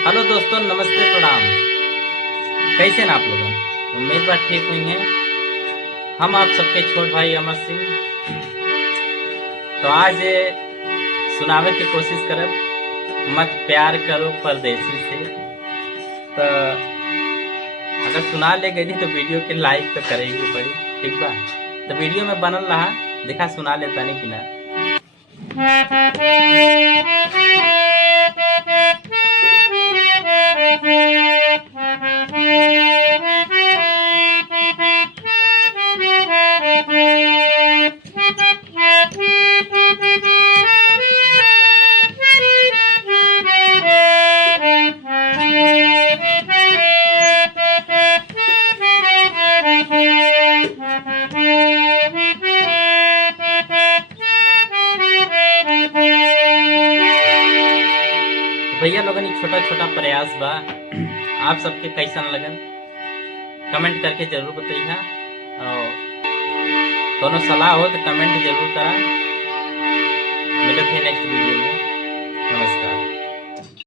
Hello दोस्तों, नमस्ते, प्रणाम। कैसे ना आप लोग? उम्मीद बात ठीक हुई हैं। हम आप सबके छोट भाई अमर सिंह। तो आज सुनावे की कोशिश करब मत प्यार करो परदेसी से। तो अगर सुना ले गई तो वीडियो के लाइक तो करेगी पड़ी, ठीक बा? तो वीडियो में बनल रहा, देखा सुना लेता नहीं कि ना। भैया लोगन एक छोटा छोटा प्रयास बा, आप सबके कैसन लगन कमेंट करके जरूर बताइए। और दोनों सलाह हो तो कमेंट जरूर करा। मिलते हैं नेक्स्ट वीडियो।